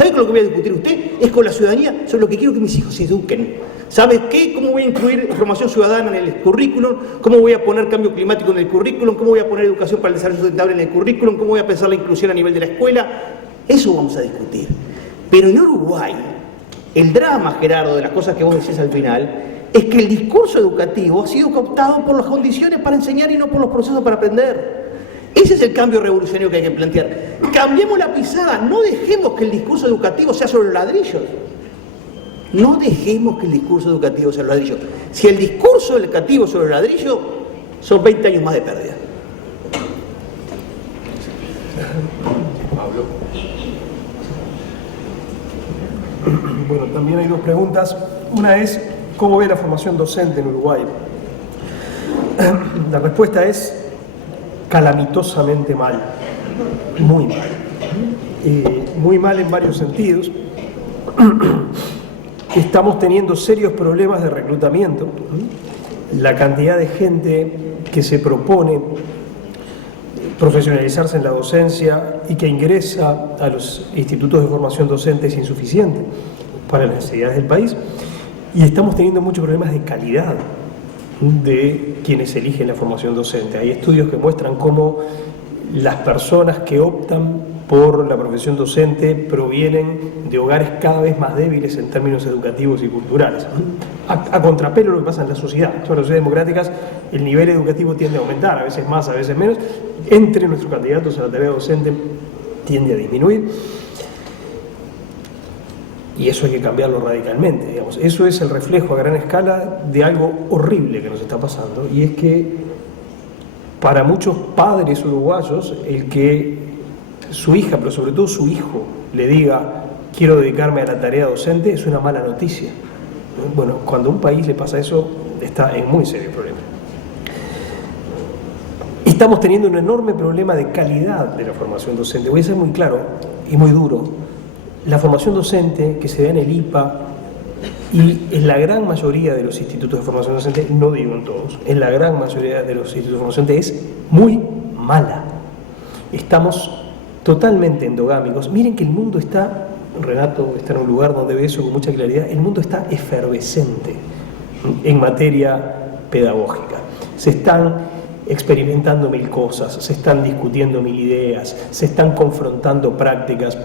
¿Sabe con lo que voy a discutir usted? Es con la ciudadanía sobre lo que quiero que mis hijos se eduquen. ¿Sabe qué? ¿Cómo voy a incluir formación ciudadana en el currículum? ¿Cómo voy a poner cambio climático en el currículum? ¿Cómo voy a poner educación para el desarrollo sustentable en el currículum? ¿Cómo voy a pensar la inclusión a nivel de la escuela? Eso vamos a discutir. Pero en Uruguay, el drama, Gerardo, de las cosas que vos decís al final, es que el discurso educativo ha sido cooptado por las condiciones para enseñar y no por los procesos para aprender. Ese es el cambio revolucionario que hay que plantear. Cambiemos la pisada, no dejemos que el discurso educativo sea sobre los ladrillos. No dejemos que el discurso educativo sea sobre los ladrillos. Si el discurso educativo es sobre los ladrillos, son 20 años más de pérdida. Pablo. Bueno, también hay dos preguntas. Una es, ¿cómo ve la formación docente en Uruguay? La respuesta es calamitosamente mal, muy mal. Muy mal en varios sentidos. Estamos teniendo serios problemas de reclutamiento. La cantidad de gente que se propone profesionalizarse en la docencia y que ingresa a los institutos de formación docente es insuficiente para las necesidades del país. Y estamos teniendo muchos problemas de calidad de quienes eligen la formación docente. Hay estudios que muestran cómo las personas que optan por la profesión docente provienen de hogares cada vez más débiles en términos educativos y culturales. A contrapelo lo que pasa en la sociedad. En las sociedades democráticas el nivel educativo tiende a aumentar, a veces más, a veces menos. Entre nuestros candidatos a la tarea docente tiende a disminuir. Y eso hay que cambiarlo radicalmente, digamos. Eso es el reflejo a gran escala de algo horrible que nos está pasando, y es que para muchos padres uruguayos el que su hija, pero sobre todo su hijo, le diga quiero dedicarme a la tarea docente es una mala noticia. Bueno, cuando a un país le pasa eso, está en muy serio problema. Estamos teniendo un enorme problema de calidad de la formación docente. Voy a ser muy claro y muy duro. La formación docente que se da en el IPA y en la gran mayoría de los institutos de formación docente, no digo en todos, en la gran mayoría de los institutos de formación docente es muy mala. Estamos totalmente endogámicos. Miren que el mundo está, Renato está en un lugar donde ve eso con mucha claridad, el mundo está efervescente en materia pedagógica. Se están experimentando mil cosas, se están discutiendo mil ideas, se están confrontando prácticas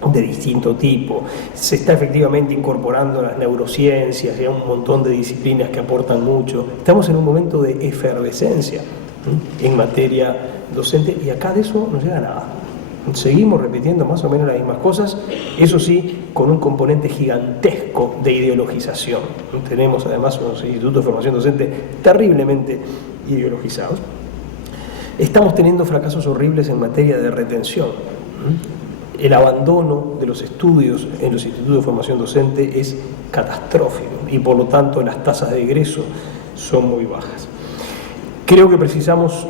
de distinto tipo, se está efectivamente incorporando las neurociencias y a un montón de disciplinas que aportan mucho. Estamos en un momento de efervescencia en materia docente y acá de eso no llega nada. Seguimos repitiendo más o menos las mismas cosas, eso sí, con un componente gigantesco de ideologización. Tenemos además unos institutos de formación docente terriblemente ideologizados. Estamos teniendo fracasos horribles en materia de retención. El abandono de los estudios en los institutos de formación docente es catastrófico y por lo tanto las tasas de egreso son muy bajas. Creo que precisamos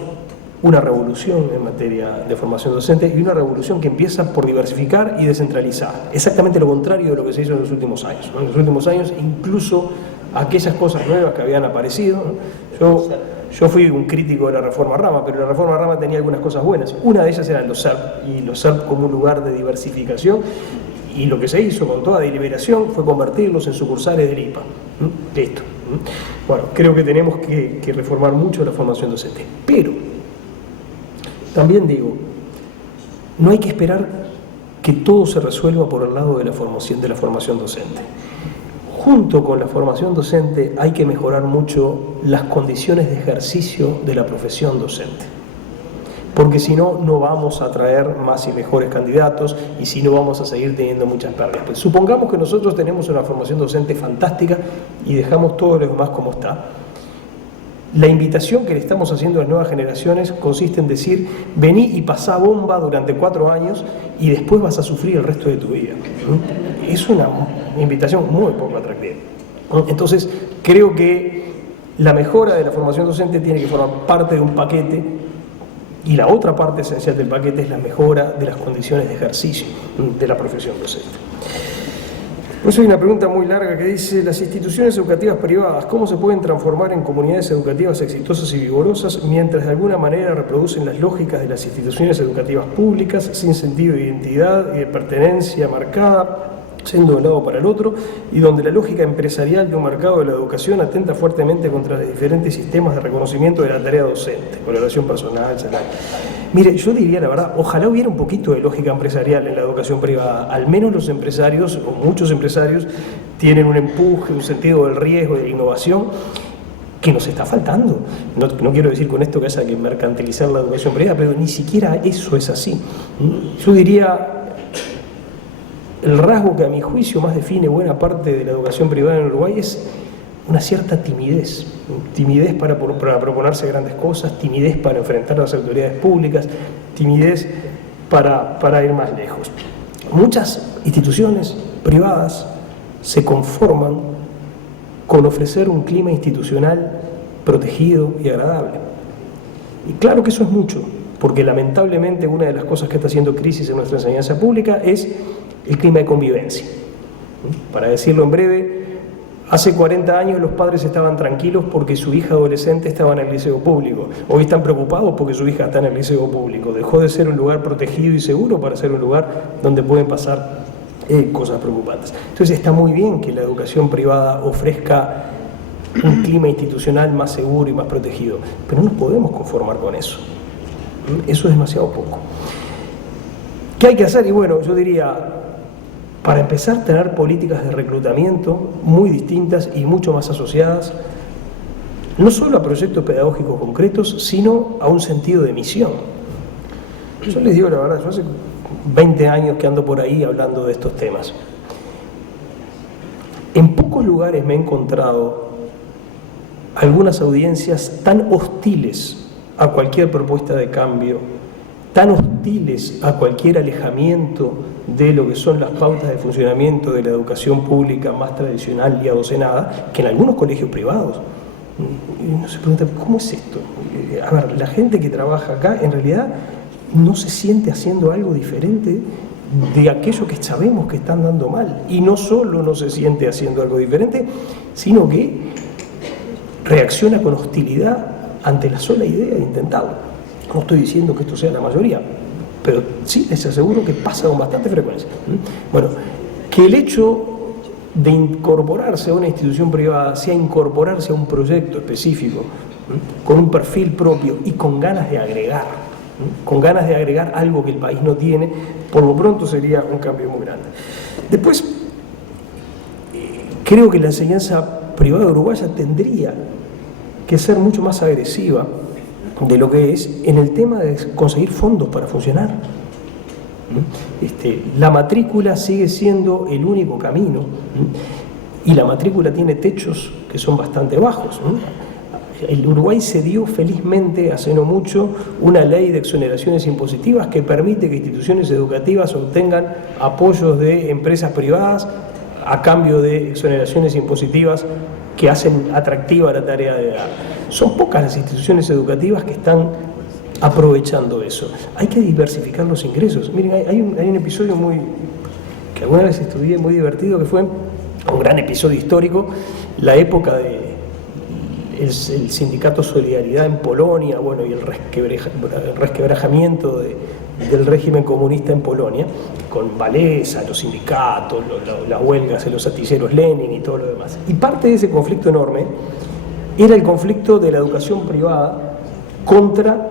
una revolución en materia de formación docente y una revolución que empieza por diversificar y descentralizar. Exactamente lo contrario de lo que se hizo en los últimos años. En los últimos años incluso aquellas cosas nuevas que habían aparecido, yo fui un crítico de la reforma Rama, pero la reforma Rama tenía algunas cosas buenas. Una de ellas eran los SERP, y los SERP como un lugar de diversificación, y lo que se hizo con toda deliberación fue convertirlos en sucursales del IPA. Listo. Bueno, creo que tenemos que reformar mucho la formación docente. Pero, también digo, no hay que esperar que todo se resuelva por el lado de la formación docente. Junto con la formación docente hay que mejorar mucho las condiciones de ejercicio de la profesión docente. Porque si no, no vamos a traer más y mejores candidatos y si no vamos a seguir teniendo muchas pérdidas. Pues supongamos que nosotros tenemos una formación docente fantástica y dejamos todo lo demás como está. La invitación que le estamos haciendo a las nuevas generaciones consiste en decir, vení y pasá bomba durante 4 años y después vas a sufrir el resto de tu vida. Es una invitación muy poco atractiva. Entonces, creo que la mejora de la formación docente tiene que formar parte de un paquete y la otra parte esencial del paquete es la mejora de las condiciones de ejercicio de la profesión docente. Pues hay una pregunta muy larga que dice: las instituciones educativas privadas, ¿cómo se pueden transformar en comunidades educativas exitosas y vigorosas mientras de alguna manera reproducen las lógicas de las instituciones educativas públicas, sin sentido de identidad y de pertenencia marcada, siendo de un lado para el otro, y donde la lógica empresarial de un mercado de la educación atenta fuertemente contra los diferentes sistemas de reconocimiento de la tarea docente, valoración personal, salario? Mire, yo diría la verdad, ojalá hubiera un poquito de lógica empresarial en la educación privada. Al menos los empresarios, o muchos empresarios, tienen un empuje, un sentido del riesgo y de la innovación que nos está faltando. No quiero decir con esto que haya que mercantilizar la educación privada, pero ni siquiera eso es así. Yo diría, el rasgo que a mi juicio más define buena parte de la educación privada en Uruguay es una cierta timidez. Timidez para proponerse grandes cosas, timidez para enfrentar a las autoridades públicas, timidez para ir más lejos. Muchas instituciones privadas se conforman con ofrecer un clima institucional protegido y agradable. Y claro que eso es mucho, porque lamentablemente una de las cosas que está haciendo crisis en nuestra enseñanza pública es el clima de convivencia. Para decirlo en breve, hace 40 años los padres estaban tranquilos porque su hija adolescente estaba en el liceo público. Hoy están preocupados porque su hija está en el liceo público. Dejó de ser un lugar protegido y seguro para ser un lugar donde pueden pasar cosas preocupantes. Entonces está muy bien que la educación privada ofrezca un clima institucional más seguro y más protegido, pero no nos podemos conformar con eso. Eso es demasiado poco. ¿Qué hay que hacer? Y bueno, yo diría, para empezar a tener políticas de reclutamiento muy distintas y mucho más asociadas, no solo a proyectos pedagógicos concretos, sino a un sentido de misión. Yo les digo la verdad, yo hace 20 años que ando por ahí hablando de estos temas. En pocos lugares me he encontrado algunas audiencias tan hostiles a cualquier propuesta de cambio, tan hostiles a cualquier alejamiento de lo que son las pautas de funcionamiento de la educación pública más tradicional y adocenada, que en algunos colegios privados. Y uno se pregunta, ¿cómo es esto? A ver, la gente que trabaja acá en realidad no se siente haciendo algo diferente de aquello que sabemos que están dando mal. Y no solo no se siente haciendo algo diferente, sino que reacciona con hostilidad ante la sola idea de intentarlo. No estoy diciendo que esto sea la mayoría, pero sí les aseguro que pasa con bastante frecuencia. Bueno, que el hecho de incorporarse a una institución privada sea incorporarse a un proyecto específico, con un perfil propio y con ganas de agregar algo que el país no tiene, por lo pronto sería un cambio muy grande. Después, creo que la enseñanza privada uruguaya tendría que ser mucho más agresiva de lo que es en el tema de conseguir fondos para funcionar. La matrícula sigue siendo el único camino, y la matrícula tiene techos que son bastante bajos. El Uruguay se dio felizmente hace no mucho una ley de exoneraciones impositivas que permite que instituciones educativas obtengan apoyos de empresas privadas a cambio de exoneraciones impositivas que hacen atractiva la tarea de dar. Son pocas las instituciones educativas que están aprovechando eso. Hay que diversificar los ingresos. Miren, hay un episodio que alguna vez estudié muy divertido, que fue un gran episodio histórico, la época de el sindicato Solidaridad en Polonia, bueno, y el resquebrajamiento del régimen comunista en Polonia, con Walesa, los sindicatos, las huelgas en los astilleros Lenin y todo lo demás. Y parte de ese conflicto enorme era el conflicto de la educación privada contra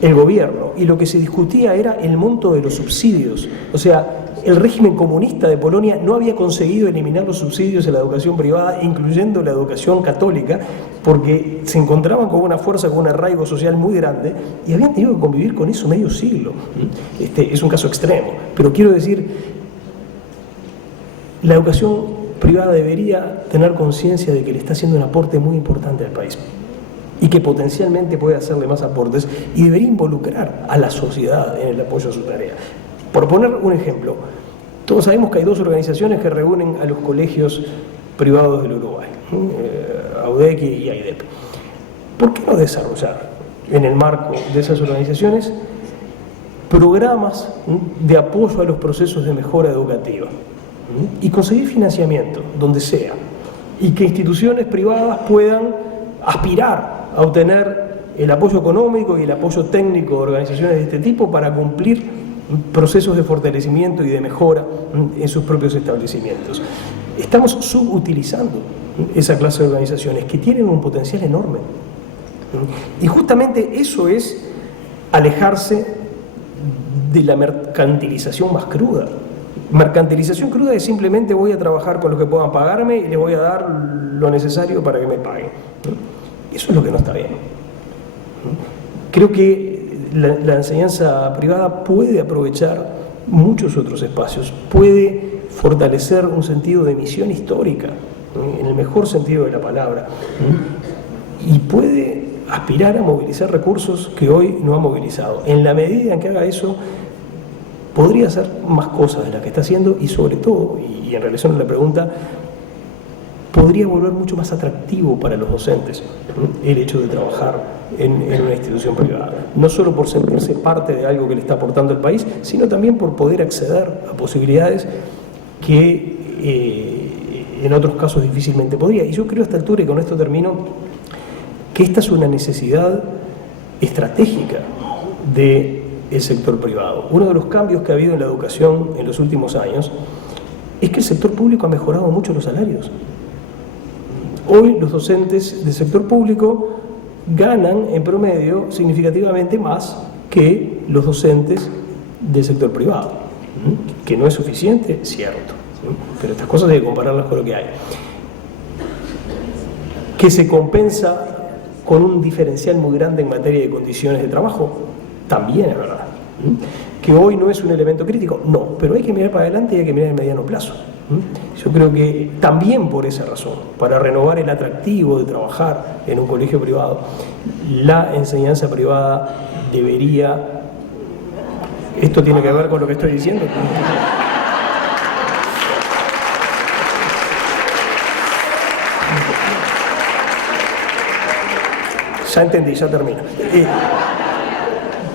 el gobierno, y lo que se discutía era el monto de los subsidios. O sea, el régimen comunista de Polonia no había conseguido eliminar los subsidios a la educación privada, incluyendo la educación católica, porque se encontraban con una fuerza, con un arraigo social muy grande, y habían tenido que convivir con eso medio siglo. Es un caso extremo, pero quiero decir, la educación privada debería tener conciencia de que le está haciendo un aporte muy importante al país, y que potencialmente puede hacerle más aportes, y debería involucrar a la sociedad en el apoyo a su tarea. Por poner un ejemplo, todos sabemos que hay dos organizaciones que reúnen a los colegios privados del Uruguay, AUDEC y AIDEP. ¿Por qué no desarrollar en el marco de esas organizaciones programas de apoyo a los procesos de mejora educativa? y conseguir financiamiento donde sea, y que instituciones privadas puedan aspirar a obtener el apoyo económico y el apoyo técnico de organizaciones de este tipo para cumplir procesos de fortalecimiento y de mejora en sus propios establecimientos. Estamos subutilizando esa clase de organizaciones que tienen un potencial enorme. Y justamente eso es alejarse de la mercantilización más cruda. Mercantilización cruda es simplemente voy a trabajar con lo que puedan pagarme y les voy a dar lo necesario para que me paguen. Eso es lo que no está bien. Creo que la enseñanza privada puede aprovechar muchos otros espacios, puede fortalecer un sentido de misión histórica, en el mejor sentido de la palabra, y puede aspirar a movilizar recursos que hoy no ha movilizado. En la medida en que haga eso, podría hacer más cosas de las que está haciendo y sobre todo, y en relación a la pregunta, podría volver mucho más atractivo para los docentes el hecho de trabajar en una institución privada. No solo por sentirse parte de algo que le está aportando el país, sino también por poder acceder a posibilidades que en otros casos difícilmente podría. Y yo creo a esta altura, y con esto termino, que esta es una necesidad estratégica del sector privado. Uno de los cambios que ha habido en la educación en los últimos años es que el sector público ha mejorado mucho los salarios. Hoy los docentes del sector público ganan en promedio significativamente más que los docentes del sector privado, que no es suficiente, cierto, pero estas cosas hay que compararlas con lo que hay. Que se compensa con un diferencial muy grande en materia de condiciones de trabajo, también es verdad. Que hoy no es un elemento crítico, no, pero hay que mirar para adelante y hay que mirar en mediano plazo. Yo creo que también por esa razón, para renovar el atractivo de trabajar en un colegio privado, la enseñanza privada debería... ¿Esto tiene que ver con lo que estoy diciendo? Ya entendí, ya termino.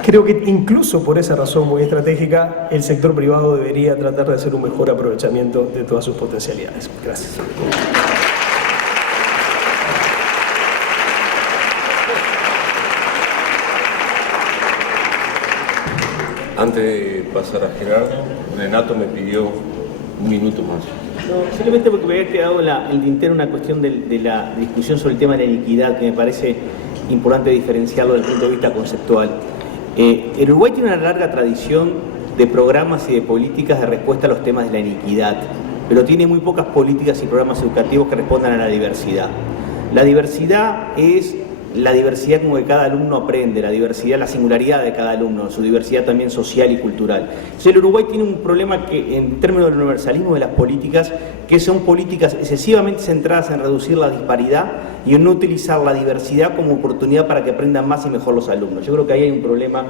Creo que incluso por esa razón muy estratégica, el sector privado debería tratar de hacer un mejor aprovechamiento de todas sus potencialidades. Gracias. Antes de pasar a Gerardo, Renato me pidió un minuto más. No, simplemente porque me había quedado en el tintero una cuestión de la discusión sobre el tema de la iniquidad, que me parece importante diferenciarlo desde el punto de vista conceptual. El Uruguay tiene una larga tradición de programas y de políticas de respuesta a los temas de la iniquidad, pero tiene muy pocas políticas y programas educativos que respondan a la diversidad. La diversidad es la diversidad como que cada alumno aprende, la diversidad, la singularidad de cada alumno, su diversidad también social y cultural. Entonces el Uruguay tiene un problema que, en términos del universalismo de las políticas, que son políticas excesivamente centradas en reducir la disparidad y en no utilizar la diversidad como oportunidad para que aprendan más y mejor los alumnos. Yo creo que ahí hay un problema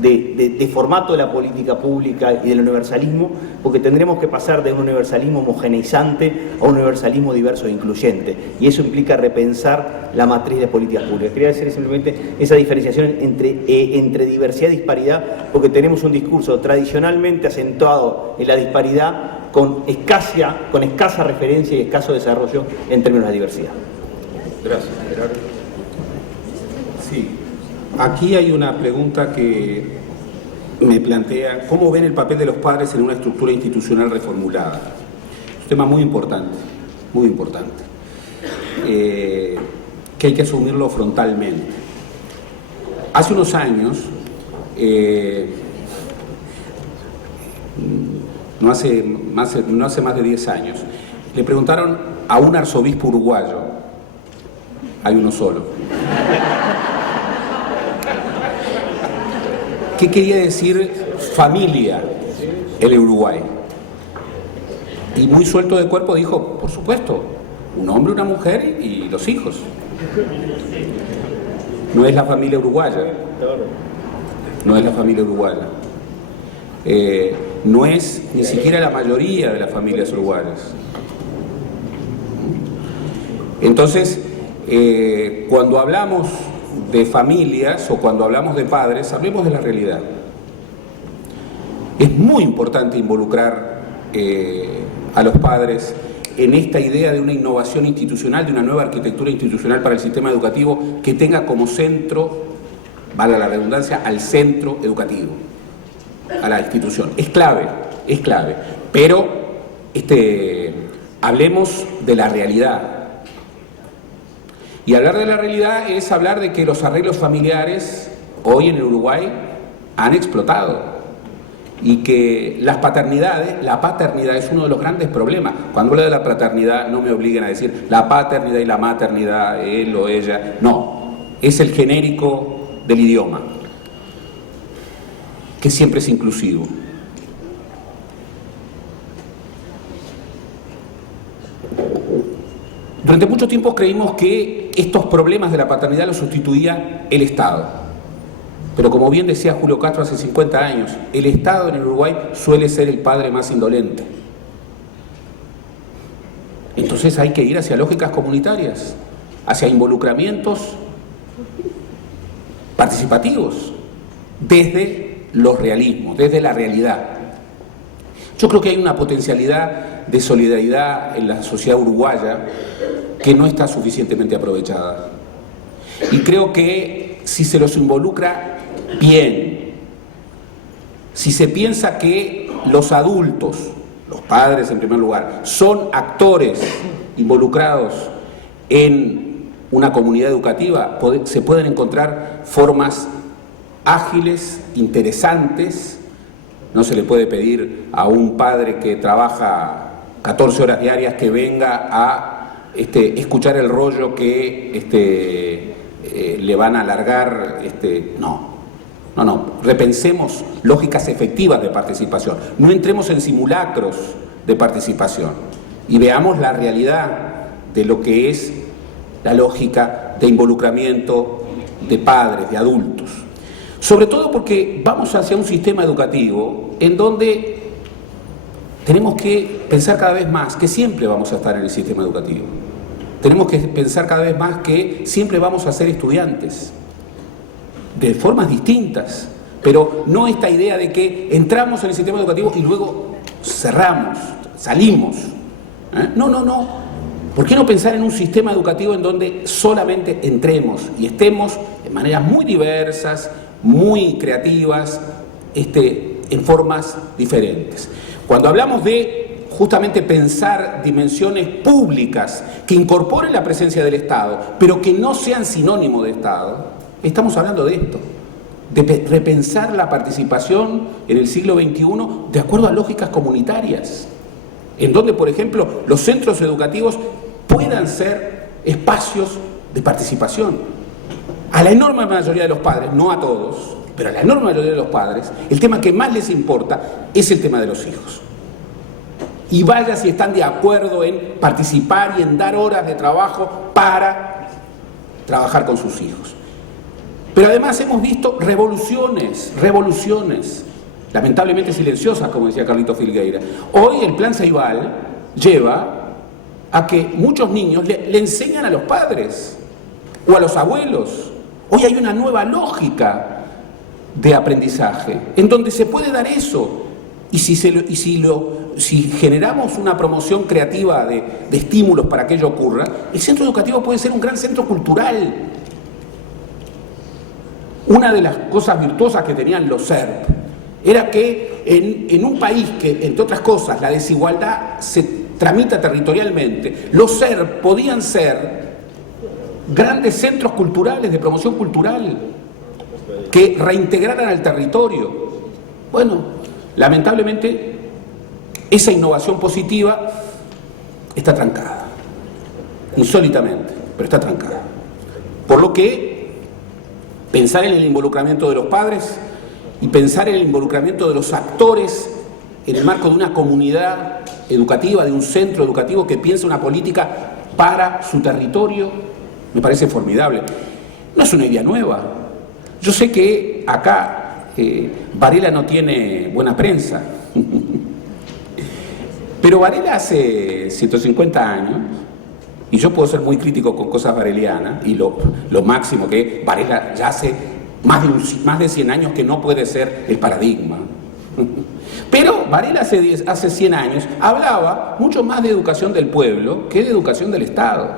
de formato de la política pública y del universalismo, porque tendremos que pasar de un universalismo homogeneizante a un universalismo diverso e incluyente, y eso implica repensar la matriz de políticas públicas. Quería decir simplemente esa diferenciación entre diversidad y disparidad, porque tenemos un discurso tradicionalmente acentuado en la disparidad con escasa referencia y escaso desarrollo en términos de diversidad. Gracias, Gerardo. Sí, aquí hay una pregunta que me plantea: ¿cómo ven el papel de los padres en una estructura institucional reformulada? Es un tema muy importante, que hay que asumirlo frontalmente. Hace unos años, no hace más de 10 años, le preguntaron a un arzobispo uruguayo, hay uno solo, ¿qué quería decir familia en el Uruguay? Y muy suelto de cuerpo dijo: por supuesto, un hombre, una mujer y los hijos. No es la familia uruguaya. No es la familia uruguaya. No es ni siquiera la mayoría de las familias uruguayas. Entonces, cuando hablamos de familias o cuando hablamos de padres, hablemos de la realidad. Es muy importante involucrar a los padres en esta idea de una innovación institucional, de una nueva arquitectura institucional para el sistema educativo que tenga como centro, valga la redundancia, al centro educativo, a la institución. Es clave, pero hablemos de la realidad. Y hablar de la realidad es hablar de que los arreglos familiares hoy en el Uruguay han explotado y que la paternidad es uno de los grandes problemas. Cuando hablo de la paternidad no me obliguen a decir la paternidad y la maternidad, él o ella, no, es el genérico del idioma, que siempre es inclusivo. Durante mucho tiempo creímos que estos problemas de la paternidad los sustituía el Estado. Pero como bien decía Julio Castro hace 50 años, el Estado en el Uruguay suele ser el padre más indolente. Entonces hay que ir hacia lógicas comunitarias, hacia involucramientos participativos, desde los realismos, desde la realidad. Yo creo que hay una potencialidad de solidaridad en la sociedad uruguaya que no está suficientemente aprovechada. Y creo que si se los involucra bien, si se piensa que los adultos, los padres en primer lugar, son actores involucrados en una comunidad educativa, se pueden encontrar formas ágiles, interesantes. No se le puede pedir a un padre que trabaja 14 horas diarias que venga a escuchar el rollo que le van a alargar. No. Repensemos lógicas efectivas de participación. No entremos en simulacros de participación y veamos la realidad de lo que es la lógica de involucramiento de padres, de adultos. Sobre todo porque vamos hacia un sistema educativo en donde tenemos que pensar cada vez más que siempre vamos a estar en el sistema educativo. Tenemos que pensar cada vez más que siempre vamos a ser estudiantes, de formas distintas, pero no esta idea de que entramos en el sistema educativo y luego cerramos, salimos. No. ¿Por qué no pensar en un sistema educativo en donde solamente entremos y estemos de maneras muy diversas, muy creativas, en formas diferentes? Cuando hablamos de justamente pensar dimensiones públicas que incorporen la presencia del Estado, pero que no sean sinónimo de Estado, estamos hablando de esto, de repensar la participación en el siglo XXI de acuerdo a lógicas comunitarias, en donde, por ejemplo, los centros educativos puedan ser espacios de participación. A la enorme mayoría de los padres, no a todos, pero a la enorme mayoría de los padres, el tema que más les importa es el tema de los hijos. Y vaya si están de acuerdo en participar y en dar horas de trabajo para trabajar con sus hijos. Pero además hemos visto revoluciones, lamentablemente silenciosas, como decía Carlito Filgueira. Hoy el Plan Ceibal lleva a que muchos niños le enseñan a los padres o a los abuelos. Hoy hay una nueva lógica de aprendizaje en donde se puede dar eso. Y si generamos una promoción creativa de estímulos para que ello ocurra, el centro educativo puede ser un gran centro cultural. Una de las cosas virtuosas que tenían los SERP era que en un país que, entre otras cosas, la desigualdad se tramita territorialmente, los SERP podían ser grandes centros culturales, de promoción cultural, que reintegraran al territorio. Bueno, lamentablemente, esa innovación positiva está trancada, insólitamente, pero está trancada. Por lo que pensar en el involucramiento de los padres y pensar en el involucramiento de los actores en el marco de una comunidad educativa, de un centro educativo que piensa una política para su territorio, me parece formidable. No es una idea nueva. Yo sé que acá Varela no tiene buena prensa, pero Varela hace 150 años, y yo puedo ser muy crítico con cosas varelianas, y lo máximo que Varela ya hace más de 100 años que no puede ser el paradigma. Pero Varela hace 100 años hablaba mucho más de educación del pueblo que de educación del Estado.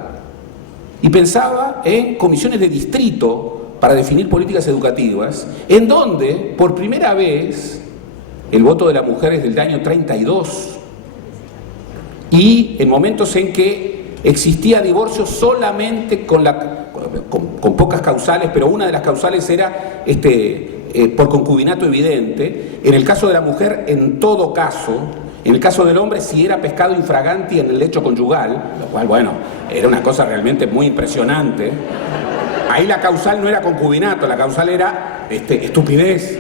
Y pensaba en comisiones de distrito para definir políticas educativas, en donde, por primera vez, el voto de la mujer es del año 32, y en momentos en que existía divorcio solamente con pocas causales, pero una de las causales era por concubinato evidente. En el caso de la mujer, en todo caso. En el caso del hombre, si era pescado infraganti en el hecho conyugal, lo cual, bueno, era una cosa realmente muy impresionante. Ahí la causal no era concubinato, la causal era estupidez.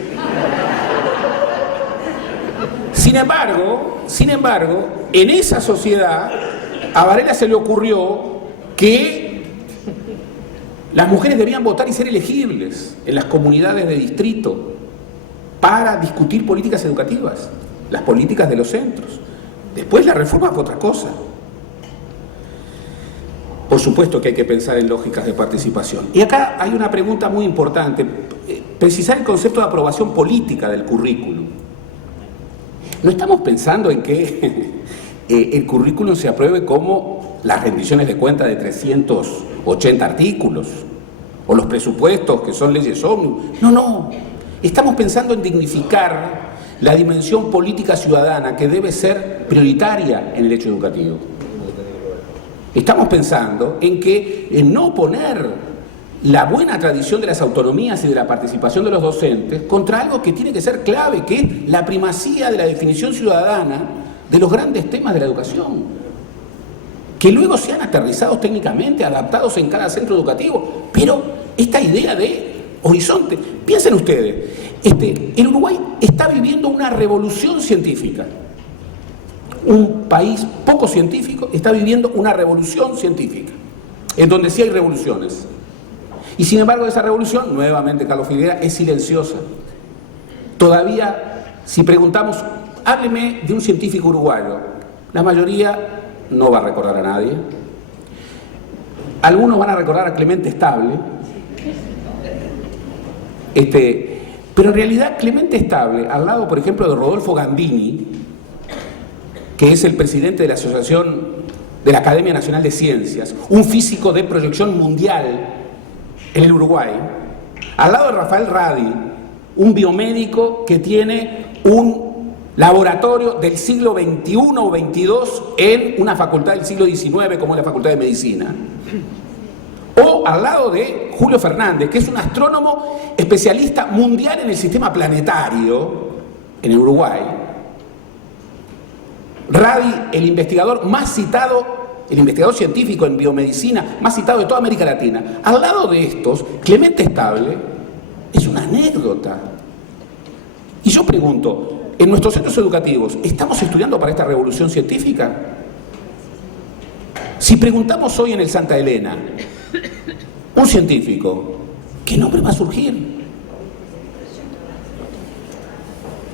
Sin embargo, en esa sociedad, a Varela se le ocurrió que las mujeres debían votar y ser elegibles en las comunidades de distrito para discutir políticas educativas, las políticas de los centros. Después la reforma fue otra cosa. Por supuesto que hay que pensar en lógicas de participación. Y acá hay una pregunta muy importante, precisar el concepto de aprobación política del currículum. No estamos pensando en que el currículum se apruebe como las rendiciones de cuenta de 380 artículos, o los presupuestos que son leyes ómnibus. No. Estamos pensando en dignificar la dimensión política ciudadana que debe ser prioritaria en el hecho educativo. Estamos pensando en no poner la buena tradición de las autonomías y de la participación de los docentes contra algo que tiene que ser clave, que es la primacía de la definición ciudadana de los grandes temas de la educación, que luego sean aterrizados técnicamente, adaptados en cada centro educativo. Pero esta idea de horizonte, piensen ustedes, el Uruguay está viviendo una revolución científica. Un país poco científico está viviendo una revolución científica, en donde sí hay revoluciones. Y sin embargo esa revolución, nuevamente Carlos Figuera, es silenciosa. Todavía, si preguntamos, hábleme de un científico uruguayo, la mayoría no va a recordar a nadie. Algunos van a recordar a Clemente Estable. Pero en realidad Clemente Estable, al lado, por ejemplo, de Rodolfo Gandini, que es el presidente de la Asociación de la Academia Nacional de Ciencias, un físico de proyección mundial en el Uruguay, al lado de Rafael Radi, un biomédico que tiene un laboratorio del siglo XXI o XXII en una facultad del siglo XIX como es la Facultad de Medicina. O al lado de Julio Fernández, que es un astrónomo especialista mundial en el sistema planetario en el Uruguay. Radi, el investigador más citado, el investigador científico en biomedicina más citado de toda América Latina. Al lado de estos, Clemente Estable es una anécdota. Y yo pregunto, en nuestros centros educativos, ¿estamos estudiando para esta revolución científica? Si preguntamos hoy en el Santa Elena, un científico, ¿qué nombre va a surgir?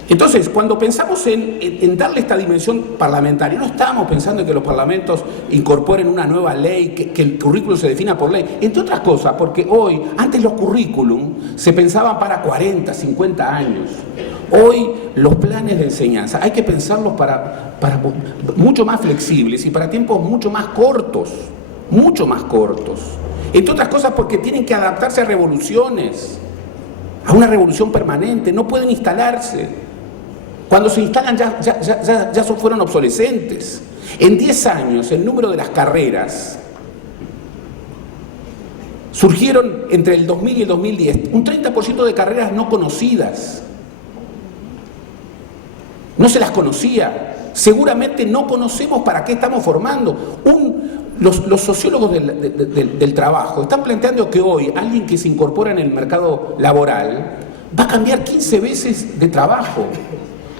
Entonces, cuando pensamos en darle esta dimensión parlamentaria, no estamos pensando en que los parlamentos incorporen una nueva ley, que el currículum se defina por ley, entre otras cosas, porque hoy, antes los currículum se pensaban para 40, 50 años. Hoy los planes de enseñanza hay que pensarlos para mucho más flexibles y para tiempos mucho más cortos, mucho más cortos. Entre otras cosas porque tienen que adaptarse a revoluciones, a una revolución permanente, no pueden instalarse. Cuando se instalan ya fueron obsolescentes. En 10 años el número de las carreras surgieron entre el 2000 y el 2010 un 30% de carreras no conocidas. No se las conocía. Seguramente no conocemos para qué estamos formando. Los sociólogos del trabajo están planteando que hoy alguien que se incorpora en el mercado laboral va a cambiar 15 veces de trabajo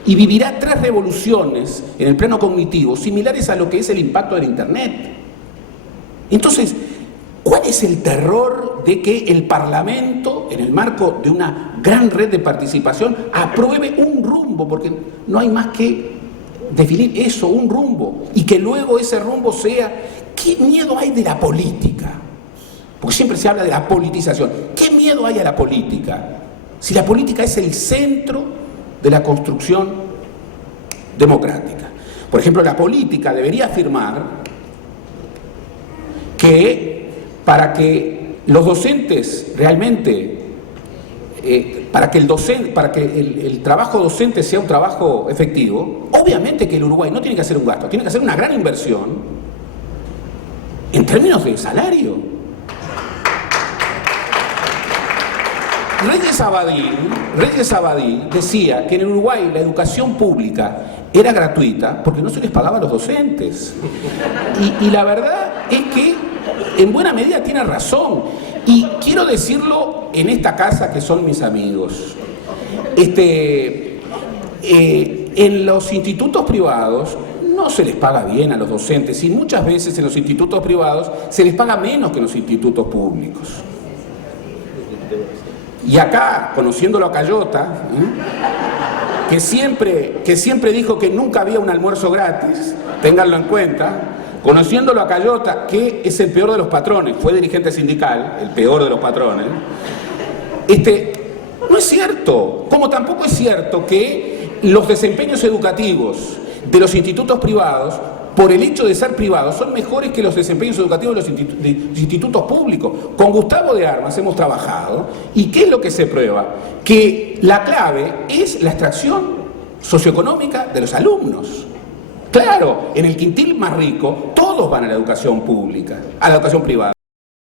y vivirá 3 revoluciones en el plano cognitivo similares a lo que es el impacto del Internet. Entonces, ¿cuál es el terror de que el Parlamento, en el marco de una gran red de participación, apruebe un rumbo? Porque no hay más que definir eso, un rumbo, y que luego ese rumbo sea... ¿Qué miedo hay de la política? Porque siempre se habla de la politización. ¿Qué miedo hay a la política? Si la política es el centro de la construcción democrática. Por ejemplo, la política debería afirmar que para que los docentes realmente, para que el trabajo docente sea un trabajo efectivo, obviamente que el Uruguay no tiene que hacer un gasto, tiene que hacer una gran inversión en términos de salario. Reyes Abadín decía que en el Uruguay la educación pública era gratuita porque no se les pagaba a los docentes. Y la verdad es que en buena medida tiene razón. Y quiero decirlo en esta casa que son mis amigos. En los institutos privados no se les paga bien a los docentes y muchas veces en los institutos privados se les paga menos que en los institutos públicos. Y acá, conociéndolo a Cayota, que siempre dijo que nunca había un almuerzo gratis, ténganlo en cuenta, conociéndolo a Cayota, que es el peor de los patrones, fue dirigente sindical, el peor de los patrones, no es cierto, como tampoco es cierto que los desempeños educativos de los institutos privados, por el hecho de ser privados, son mejores que los desempeños educativos de los institutos públicos. Con Gustavo de Armas hemos trabajado, y ¿qué es lo que se prueba? Que la clave es la extracción socioeconómica de los alumnos. Claro, en el quintil más rico, todos van a la educación pública, a la educación privada.